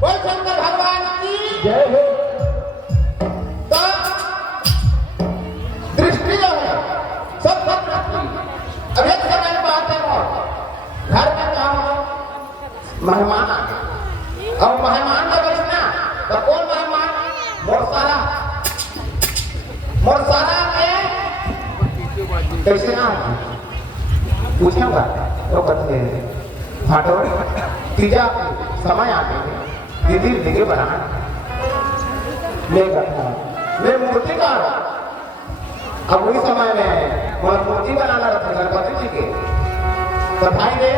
बोल शंकर भगवान की जय हो। तो दृष्टि जो है सब दृष्टि। अब एक समय की बात है घर में क्या हो मेहमान आ गए और मेहमान का बचना तो कौन मेहमान मोरसारा में कैसे ना पूछूंगा तो कहते फाटो तीजा समय आ गए दीदी दिखे बना मैं मूर्तिकार अब वही समय में मूर्ति बनाना रहता गणपति जी के तो भाई ने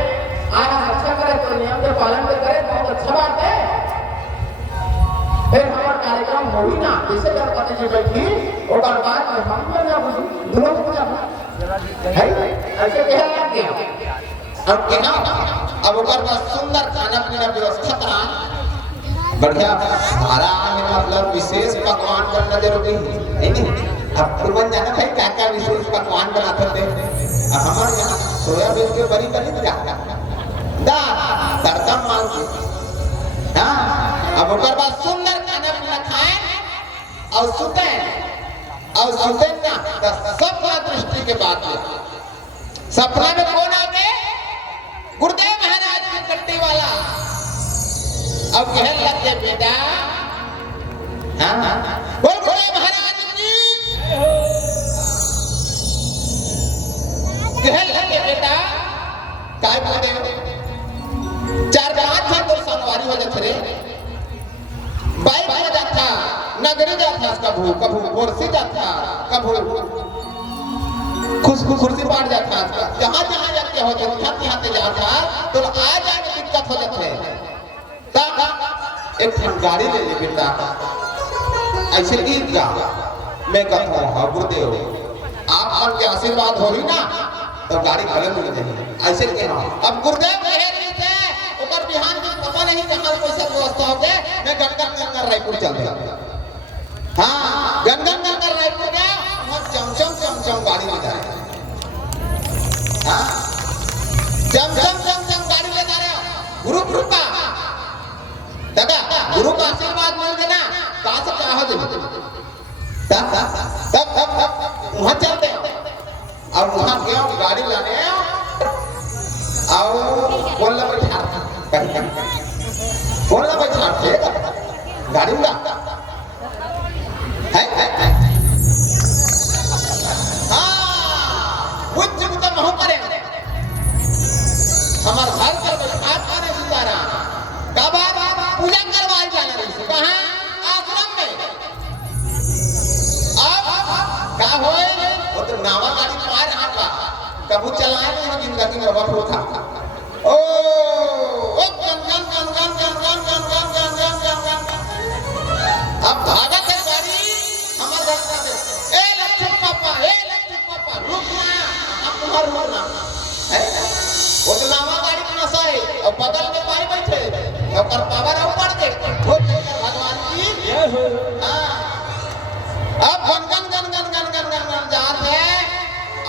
आज अच्छा करे तो नियम के पालन करे बहुत अच्छा बात है। फिर हमारा कार्यक्रम हो ही ना जैसे गणपति जी बैठी और बाद में हम ना दोनों पूजा है ऐसे कह रहे हैं अब केना अब ओकर बाद सुंदर खाना पीना व्यवस्था करा बढ़िया सारा मतलब विशेष पकवान बनना जरूरी है नहीं। अब पूर्वन जाना भाई क्या क्या विशेष पकवान बनाते थे हमारे यहाँ सोयाबीन के बड़ी बनी क्या दाल तड़का मांग के हाँ अब ओकर बाद सुंदर खाना पीना खाए और सुते ना तो सपना दृष्टि के बात है। सपना में कौन आ गए गुरुदेव महाराज के कट्टी वाला अब कहने लगे बेटा हाँ बोल गुरुदेव महाराज जी कहने लगे बेटा काय बोले चार पांच है तो संगवारी हो जाते रे बाइक में जाता नगरी जाता कभू कुर्सी जाता कभू कुर्सी पाट जाता जहाँ जहाँ जाते हो जाते जाता तो आ जाके दिक्कत हो जाते एक गाड़ी ले ले बेटा ऐसे गीत गा मैं कहता हूँ गुरुदेव आप मन के आशीर्वाद हो ही ना तो गाड़ी भले मिल जाएगी ऐसे कहना अब गुरुदेव ऊपर बिहान में पता नहीं कहाँ पैसा व्यवस्था हो गए मैं गनगन रायपुर चल गया हाँ गनगन रायपुर गया वहाँ चमचम गाड़ी ले जा रहे हाँ चमचम गाड़ी ले जा रहे गुरु का दादा गुरु का आशीर्वाद मिल देना कहाँ से क्या हो तब वहाँ चलते और वहाँ गया गाड़ी लाने और बोलना बैठा थे गाड़ी में हमारे घर पर बैठा खाने सुधारा पूजा करवाए जाने रही कहाँ आश्रम में अब क्या होए वो तो नावा गाड़ी मार रहा था कबू चलाए नहीं जिंदगी में रबर होता ओ अब भागत है गाड़ी हमारे घर से ए लक्ष्मण पापा रुक ना अब तुम्हार रुकना है वो तो नावा गाड़ी में नसाए और बगल में पाई बैठे और कर पावर आओ बढ़ के ठोक कर भगवान की हां अब गन जात है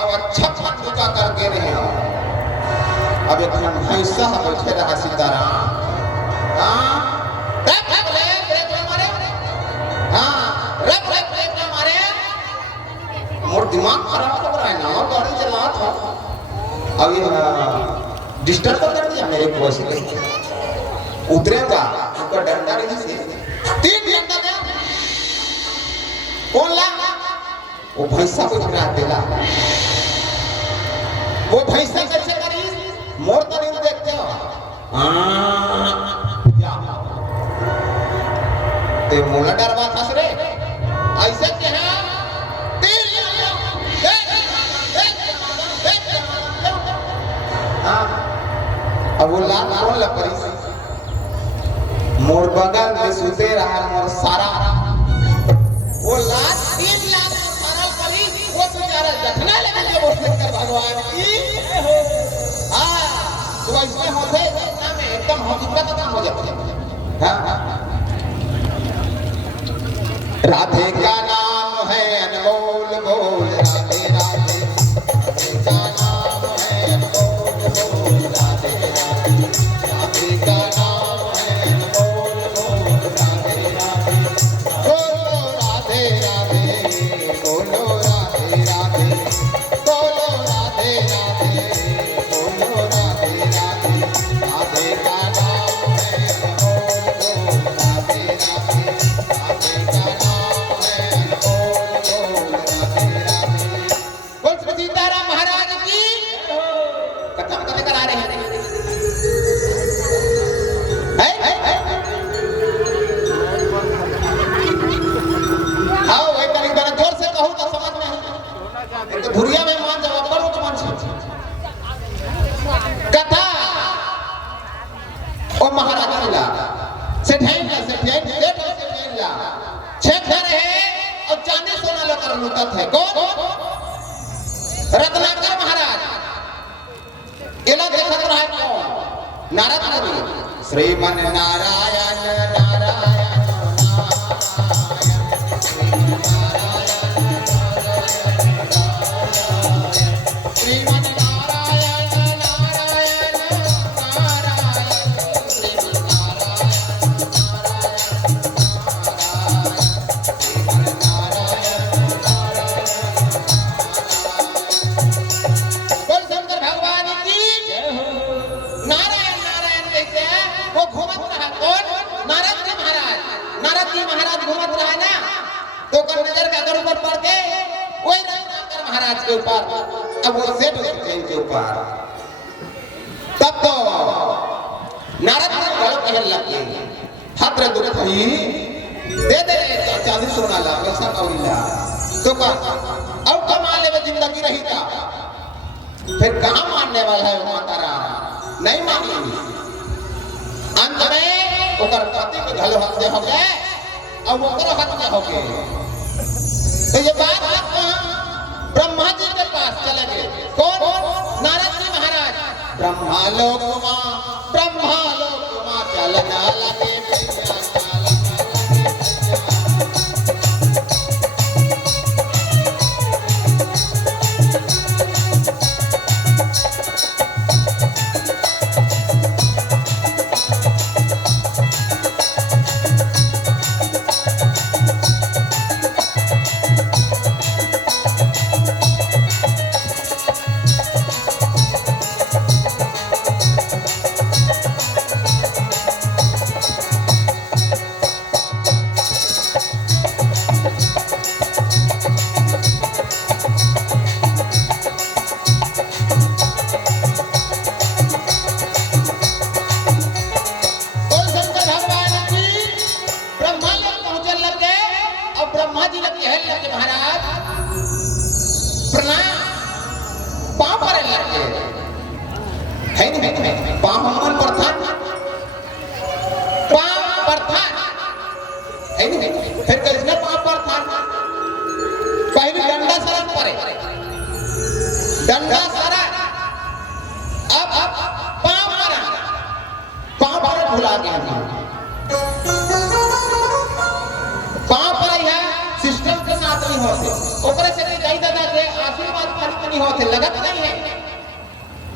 अब अच्छा फटका करके रहे अब एक भैंसा बैठे रहा सीताराम हां ब्रेक मारे हां ब्रेक मारे मोर दिमाग खराब हो रहा है ना गाड़ी चला था अब ये डिस्टर्ब कर दिया मेरे को ऐसे उतरेगा उसका डंडा नहीं से 3 डंडा दे कौन ला वो भैंसा को गिरा देला वो भैंसा कैसे करी मोर तो नहीं देखते हो ते मोला डरवा था रे ऐसे के है अब वो लात कौन लपरी मोर बगल में सुते रहा मोर सारा वो लात 3 लाख सारा परी वो बेचारा जखना लगे वो शंकर भगवान की हां तो इसमें होते ना में एकदम हकीकत काम हो जाती है हां राधे का नाम है अनमोल बोल राधे राधे का नाम है अनमोल बोल राधे राधे का नाम है अनमोल बोल सेठेंगा सेठ सेठेंगा छह घर है और चांदी सोना लेकर लूटत है कौन रत्नाकर महाराज एला देखत रहा कौन नारद मुनि श्रीमन नारायण नारायण महाराज के ऊपर अब वो सेठ के ऊपर तब तो नारद ने गलत कहने लगे हत्र दुख ही दे चांदी सोना ला पैसा कौड़ी ला तो अब कमा ले जिंदगी रही था फिर कहाँ मानने वाला है माता राम नहीं मानेगी अंत में ओकर पति के घलो हत्या हो गए और वो करो हत्या हो गए तो ये बात ब्रह्मा जी के पास चले गए कौन नारद जी महाराज ब्रह्मा लोक मां चलना लगे डंडा सारा अब पांव पर भुला गया पांव पर यह सिस्टम के साथ नहीं होते ओकरे से कई दादा के आशीर्वाद प्राप्त नहीं होते लगत नहीं है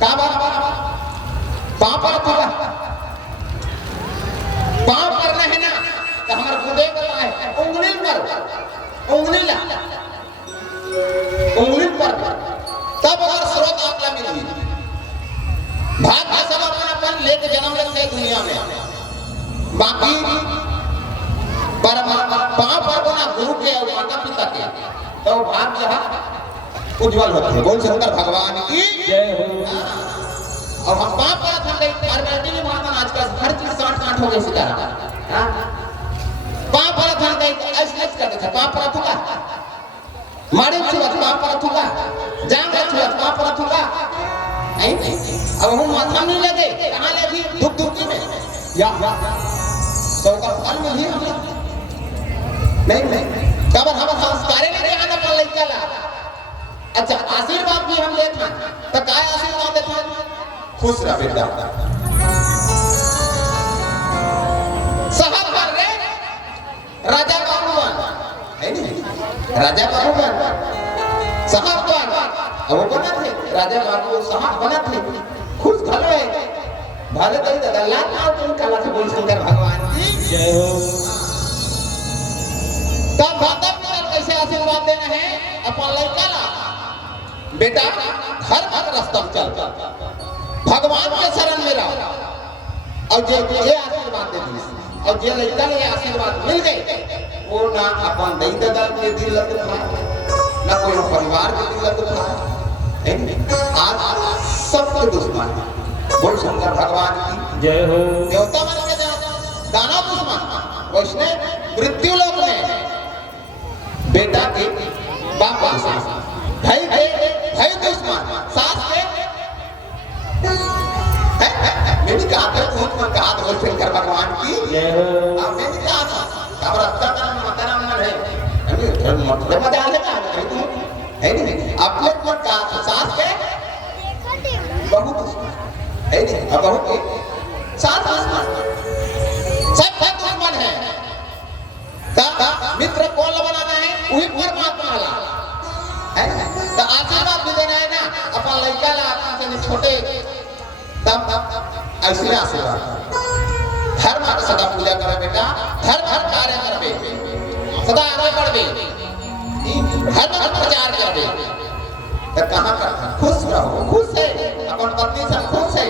का बात पांव पर थोड़ा पांव पर नहीं ना तो हमारे खुदे का है उंगली ला उंगली पर तब अगर स्रोत आपला मिली भाग्य सब अपन लेके जन्म लेते दुनिया में बाकी पांव पर बना गुरु के और माता पिता के तो भाग्य उज्जवल होता है बोल शंकर भगवान की जय हो और हम पांव पर थक गए और मैंने माता आजकल हर चीज 60 हो गई सितारा पांव पर थक गए ऐसे करते थे पांव पर थका मारे छुआ पांव पर थका जांग छुआ पांव पर थका नहीं अब हम माथा नहीं लगे कहां लगी दुख में या तो का फल में ही नहीं कब हम संस्कारे में आना पर ले चला अच्छा आशीर्वाद भी हम लेते तो काय आशीर्वाद देते खुश रह बेटा शहर पर रे राजा बाबूवन है नहीं राजा बाबूवन शहर पर वो बना थे राजा बाबू शहर बना थे खुश घर में भले तो दल्ला ना तुम कला से बोल शंकर भगवान की जय हो तब माता पिता कैसे आशीर्वाद देना है अपन लड़का ला बेटा घर भर रास्ता चल भगवान के शरण में रहो और ये आशीर्वाद दे दी और जे लड़का ने आशीर्वाद मिल गए वो ना अपन दई दादा के दिल लग ना कोई परिवार के दिल लग आज सबके दुश्मन बोल शंकर भगवान की जय हो देवता मन के दानव दुश्मन वैष्णव मृत्यु लोक में बेटा के बाप भाई दुश्मन सास के मैंने कहा था बहुत मन कहा बोल शंकर भगवान की जय हो। अब मैं क्या था अब रत्ता का मकान मन है मतलब मजा आने का है नहीं अपने को का साथ के बहुत है नहीं अब बहुत के साथ सब दुश्मन है का मित्र कौन बनाना है वही परमात्मा ला है तो आशीर्वाद भी देना है ना अपन लड़का ला अपन से छोटे तब ऐसे आशीर्वाद धर्म का सदा पूजा करे बेटा धर्म कार्य करबे सदा आगे बढ़बे धर्म का प्रचार करबे तो कहां कर खुश रहो खुश है अपन पत्नी से खुश है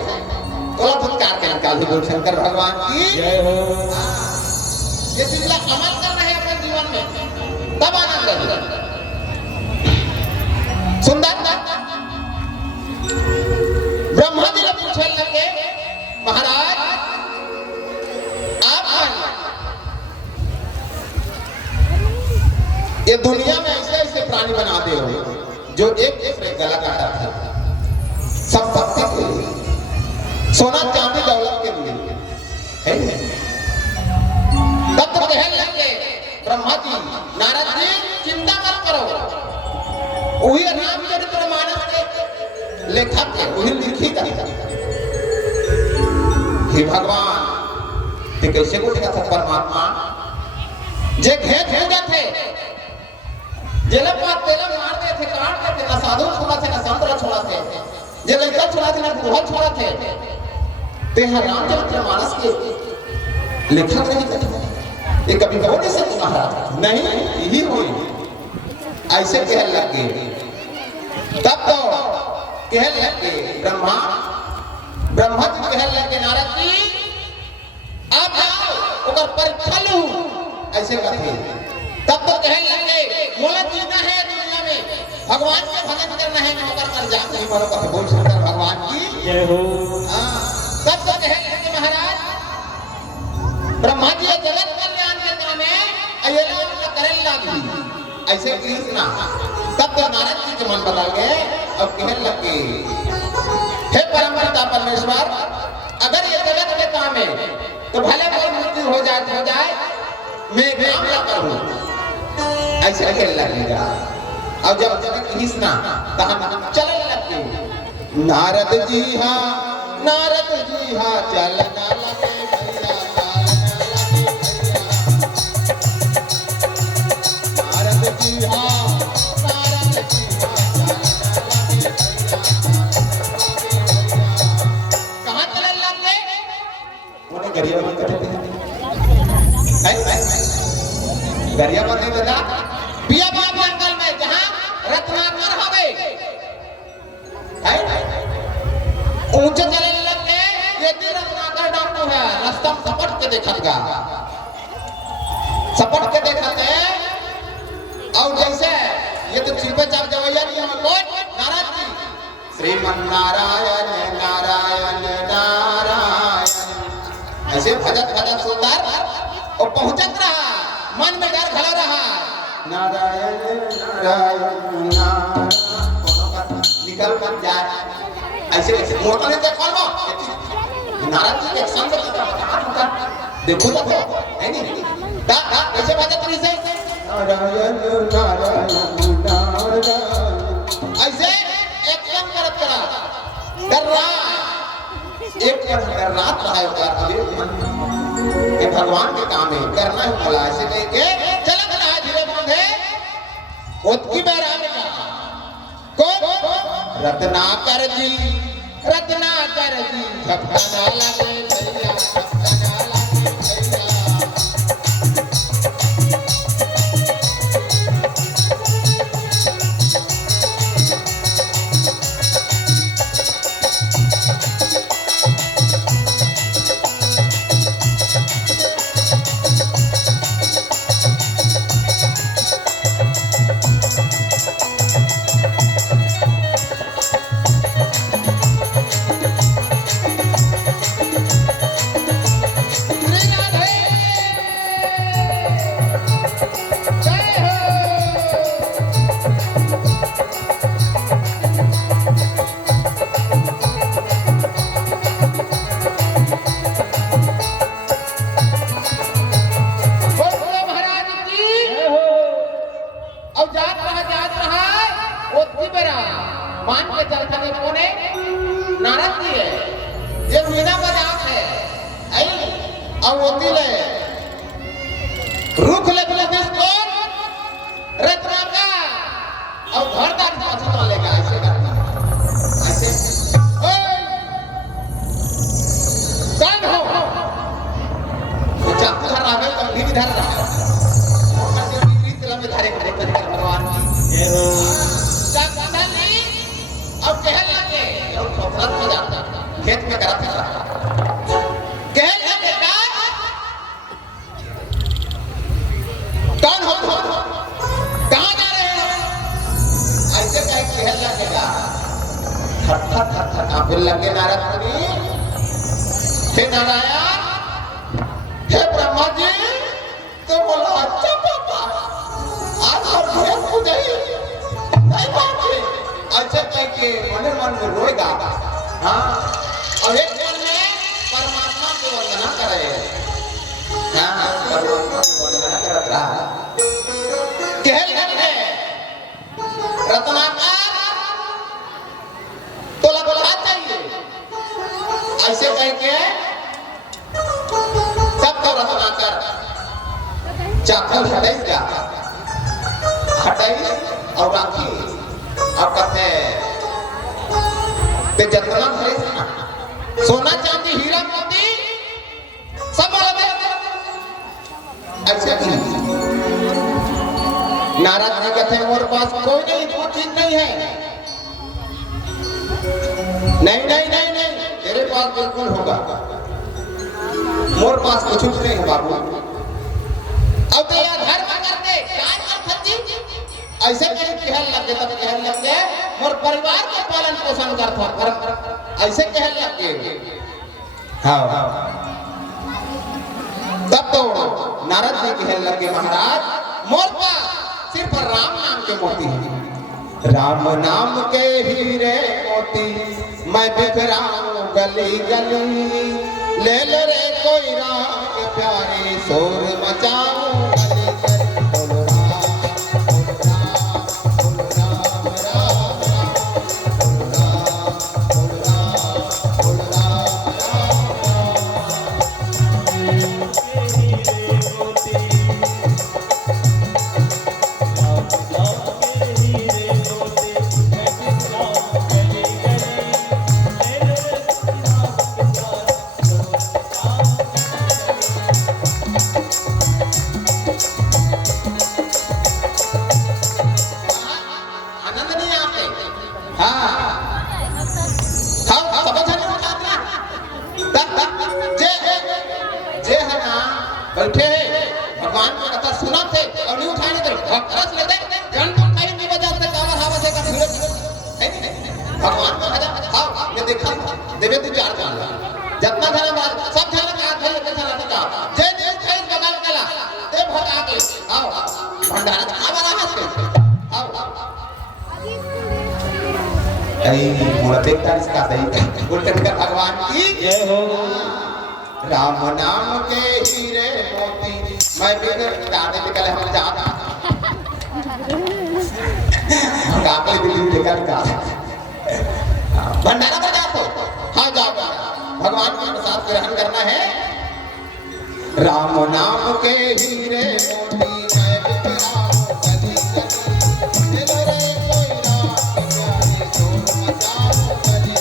तोला धुकार के निकाल बोल शंकर भगवान की जय हो। ये चीज अमल करना है अपने जीवन में तब आनंद रहेगा सुंदर ब्रह्मा जी ने पूछने लगे महाराज ये दुनिया में ऐसे ऐसे प्राणी बनाते हो जो एक दूसरे गला काटा था संपत्ति के लिए सोना चांदी दौलत के लिए तब तो कहने लगे ब्रह्मा जी नारद जी चिंता मत करो वही रामचरित्र मानस के लेखक थे वही लिखी था हे भगवान ते कैसे को देखा था परमात्मा जे घेत हो थे जेला पात तेला मारते थे काटते थे ना साधु छोड़ा थे ना संत छोड़ा थे जे लड़का छोड़ा थे ना बुढ़ा छोड़ा थे ते रामचरित्र मानस के लेखक नहीं थे ये कभी कभी नहीं सच महाराज नहीं यही हुई ऐसे कहने लगे तब तो कहने लगे ब्रह्मा जी कहने लगे नारद जी आप आओ ओकर परीक्षा लो ऐसे कहते तब तो कहने लगे मोला जीना है दुनिया में भगवान के भजन करना है नौकर कर जा नहीं मरो कभी बोल शंकर भगवान की जय हो। तब तो कहने लगे महाराज ब्रह्मा जी जगत कल्याण के काम है अयला उनका करने लगी ऐसे कृष्णा तब तो नारद जी के मन बदल गए अब कहने लगे हे परमपिता परमेश्वर अगर ये जगत के काम है तो भले कोई मृत्यु हो जाए मैं काम न करूं ऐसे कहने लगेगा अब जब जगत कृष्णा कहा चलने लगे नारद जी हाँ चलना लगे गरिया पर नहीं बता पिया बाप जंगल में जहां रत्नाकर हवे ऊंचे चले लगे ये भी रत्नाकर डाकू है रास्ता सपट के देखा है और जैसे ये तो छिपे चाप जवैया नहीं हम कोई नाराज जी श्रीमन नारायण नारायण नारायण ऐसे भजत सुंदर और पहुंचत रहा मन में डर खड़ा रहा नारायण नारायण नारायण निकल कर जाए ऐसे मोटर ने देखो नारायण जी के संग देखो तो है नहीं कैसे भजत रही से नारायण नारायण नारायण ऐसे एकदम करत करा डर रहा एक कर रात रहा है ये भगवान के काम है करना है भला ऐसे लेके चलत रहा धीरे बंधे उत्की बैराम को रत्नाकर जी झपकना लगे भैया झपकना लगे भैया इधर विपरीत में धारे को देखकर भगवान की जय हो। अब कहने लगे और फसलत में जाता खेत में करा था कहने लगे कौन हो कहाँ जा रहे हो ऐसे कहने लगेगा थर थर थर थर कांपने लगे नारद मुनि हे नारायण हे ब्रह्मा जी तो बोला अच्छा पापा आज और भेद हो गई नहीं पहुंचे अच्छा कह के मन मन में रोएगा हाँ और एक मन में परमात्मा की वंदना करे हाँ परमात्मा की वंदना करत रहा कहल है रत्नाकर तो लगता चाहिए ऐसे कह के तब तो रत्नाकर चाकू हटाई और राखी अब कहते ते जतना भरे सोना चांदी हीरा मोती सब ऐसे नारद जी कहते मोर पास कोई नहीं वो चीज नहीं है नहीं तेरे पास बिल्कुल होगा मोर पास कुछ नहीं है बाबू अब तो यार घर में करते ऐसे कहने लगे तब कहने लगे मोर परिवार के पालन पोषण करता ऐसे कहने लगे हाँ तब तो नारद जी कहने लगे महाराज मोर पास सिर्फ राम नाम के मोती है राम नाम के हीरे मोती मैं बिखराऊं गली गली ले लो रे कोई राम के प्यारे शोर मचाऊं बैठे भगवान की कथा सुना थे और नहीं उठाने थे भक्तरस लेते जन तो कहीं नहीं बजा से कावर हावा से का भगवान को हजा हां ये देखा देवे तू चार जान जितना जाना बात सब जाना का हाथ लेके चला था जे जे कहीं बगल केला ते भगा के आओ भंडारा खावा रहा से आओ ऐ मोला देखता इसका सही उल्टे कर भगवान की जय हो राम नाम के हीरे मोती मैं बिगर डाले निकले हम जाना कापले दिल्ली निकल का भंडारा बजा तो हाँ जाओ भगवान का प्रसाद ग्रहण करना है राम नाम के हीरे मोती मैं बिखराऊं गली गली ले लो रे कोई राम के प्यारे शोर मचाऊं गली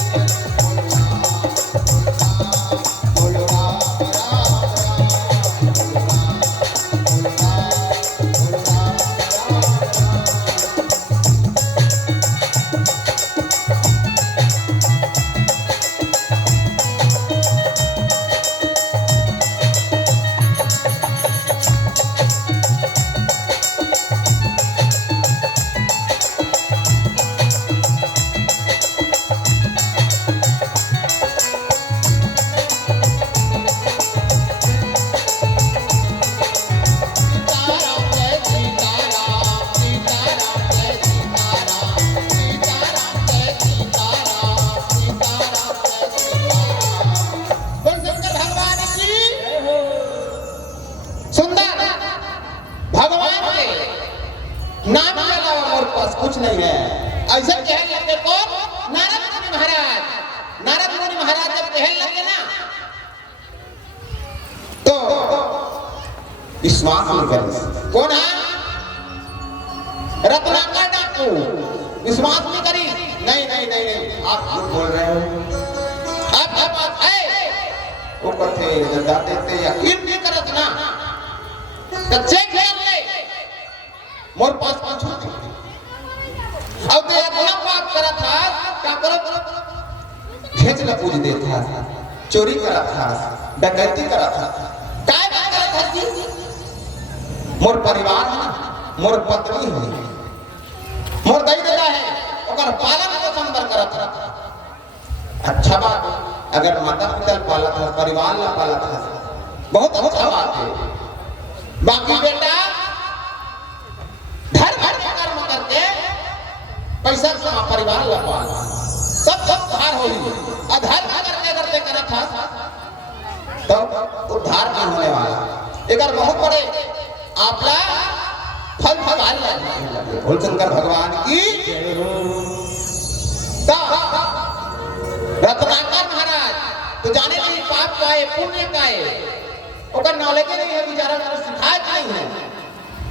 कुछ नहीं है ऐसे कहने लगे कौन नारद मुनि महाराज जब कहने लगे ना तो विश्वास नहीं करी कौन है रत्नाकर डाकू विश्वास नहीं करी नहीं आप झूठ बोल रहे हो आपके पास है वो कहते दादा देते यकीन नहीं करत ना तो चेक कर ले मोर पास कुछ नहीं अब तो इतना पाप करा था क्या करो घेच ला पूज दे था चोरी करा था डकैती करा था काय बात करा था जी मोर परिवार है मोर पत्नी है मोर दई देता है ओकर पालन पोषण बर करा था अच्छा बात अगर माता पिता पाला था परिवार ला पाला था बहुत अच्छा बात है बाकी बेटा घर घर कर्म करके पैसा से परिवार ला पाला सब उद्धार होगी अधर्म करते करते करा था तब उद्धार नहीं होने वाला एक बहुत बड़े आपला फल भगवान बोल शंकर भगवान की रत्नाकर महाराज तो जाने नहीं पाप का है पुण्य का है ओकर नॉलेज नहीं है बेचारा को सिखाया नहीं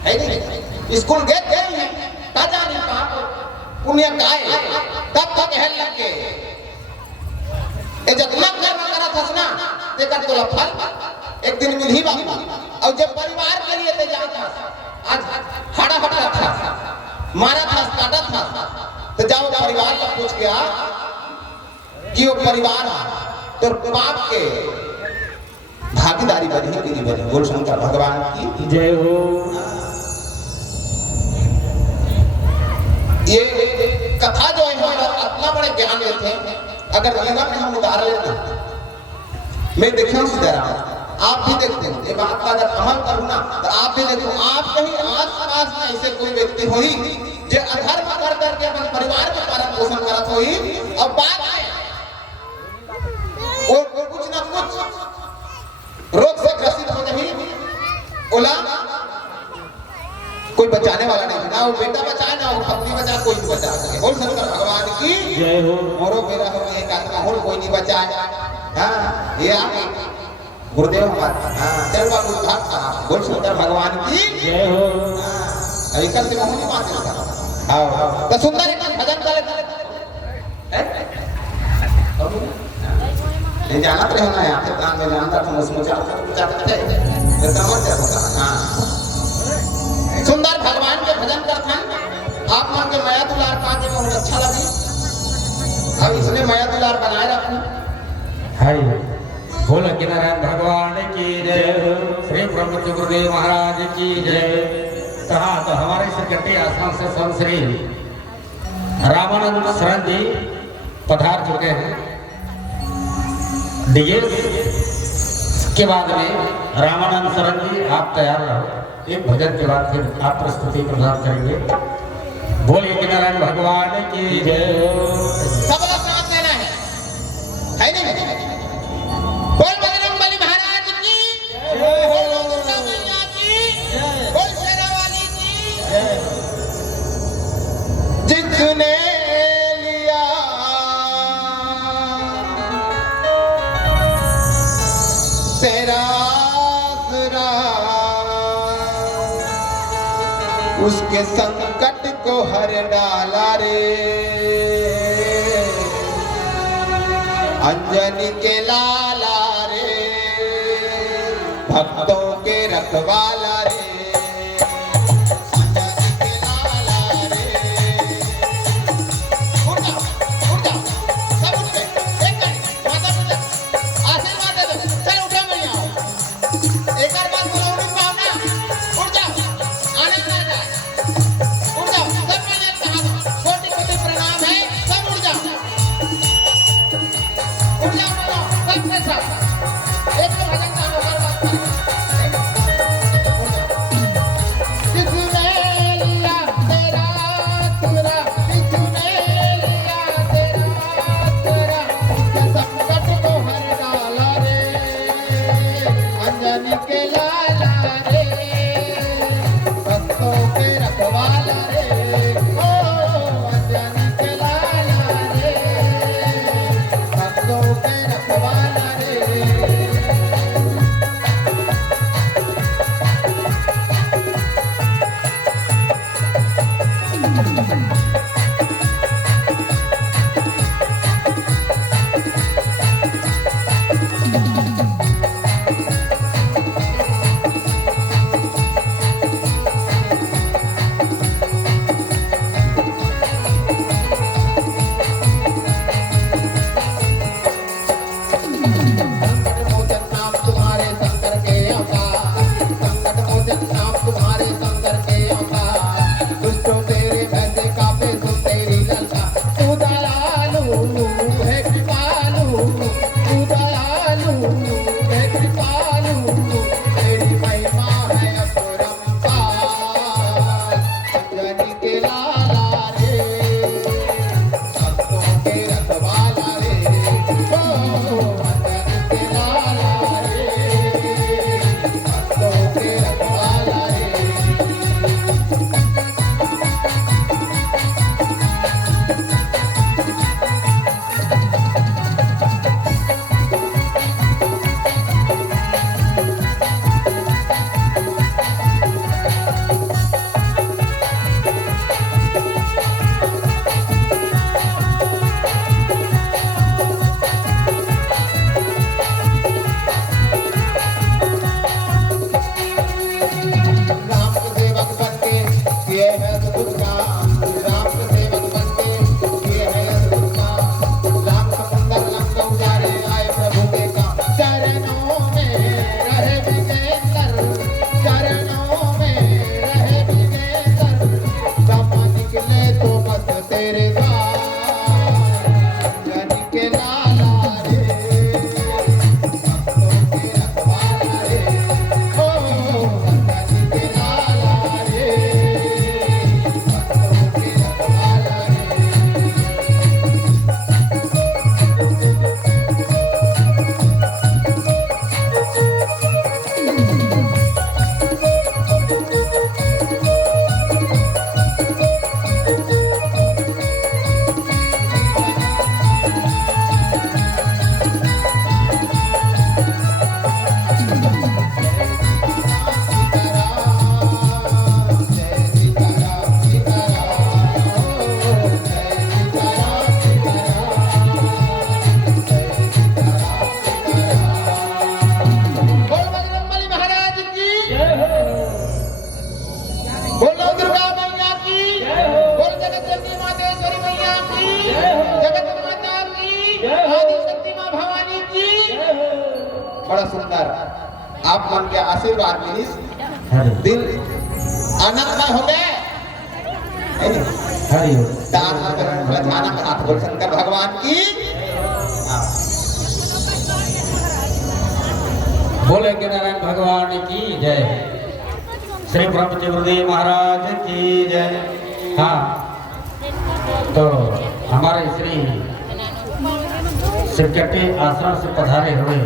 है नहीं स्कूल गए नहीं है ता जाने पाप पुण्य का है तब तक हेल लगे ए जितना कर्म करा था ना तेकर तोला फल एक दिन मिल ही बाबू और जब परिवार के लिए ते जाता आज हड़ा हड़ा था मारा था काटा था तो जाओ परिवार का पूछ के आ कि वो परिवार तो पाप के भागीदारी बनी कि नहीं बनी बोल शंकर भगवान की जय हो ये कथा जो है इतना बड़े ज्ञान देते हैं अगर जीवन में हम उदाहरण लेते मैं देखा हूँ सीताराम आप भी देखते हैं ये बात का अगर अमल करूँ ना तो आप भी देखो आप कहीं आस पास में ऐसे कोई व्यक्ति होई जो अधर्म कर करके अपने परिवार के पालन पोषण करत होई और बात है और कुछ ना कुछ रोग से ग्रसित हो नहीं ओला कोई बचाने वाला नहीं ना वो बेटा बचाए ना वो पत्नी बचा कोई नहीं बचा सके बोल शंकर भगवान की जय हो मोरो मेरा हो एक आत्मा हो कोई नहीं बचाए हां ये आके गुरुदेव हमारा हां चल बाबू भाग बोल शंकर भगवान की जय हो हां एक से मोहन बात है आओ तो सुंदर एक भजन करे हैं ये जानत रहे ना यहाँ पे प्राण में जानता था उसमें चाहते थे ये समझ जाता हाँ सुंदर भगवान के भजन करते हैं आप मान के माया दुलार पाके बहुत अच्छा लगी अब इसने माया दुलार बनाए रखू हाय बोल के नारायण भगवान की जय श्री ब्रह्म गुरुदेव महाराज की जय कहा तो हमारे श्री आश्रम से संत श्री रामानंद शरण जी पधार चुके हैं डीएस के बाद में रामानंद शरण जी आप तैयार रहो एक भजन के बाद फिर आप प्रस्तुति प्रदान करेंगे बोलिए कि नारायण भगवान की जय सबका साथ देना है नहीं बोल बजरंगबली महाराज की जय बोल दुर्गा मैया की जय बोल शेरावाली की जय जिसने लिया तेरा आसरा उसके संकट को हर डाला रे अंजनी के लाला रे भक्तों के रखवाला रे अंजनी के लाला रे उठ जा सब उठ गए एक माता पिता आशीर्वाद दे दो चल उठो मैया एक बार बात बोलो उठ पाओ ना उठ जाओ आनंद आ जाए उठ जाओ सब मैंने कहा कोटि कोटि प्रणाम है सब उठ जाओ सब के सब एक भजन का होकर बात करें बड़ा सुंदर आप मन के आशीर्वाद मिलिस हरि दिल आनंदमय हो गए है नी? हरि दान प्रधान हाथ बोल शंकर भगवान की हाँ। बोले कि नारायण भगवान की जय, श्री प्रभुति गुरुदेव महाराज की जय। हाँ, तो हमारे श्री सिरकटी आश्रम से पधारे हुए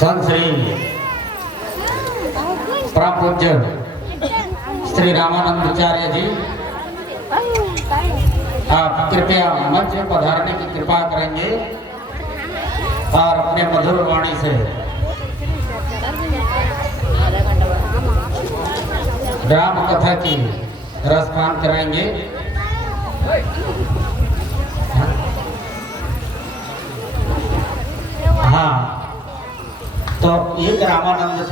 संत श्री परम पूज्य श्री रामानंदाचार्य जी, आप कृपया मंच में पधारने की कृपा करेंगे और अपने मधुर वाणी से राम कथा की रसपान कराएंगे। हाँ, तो एक रामानंद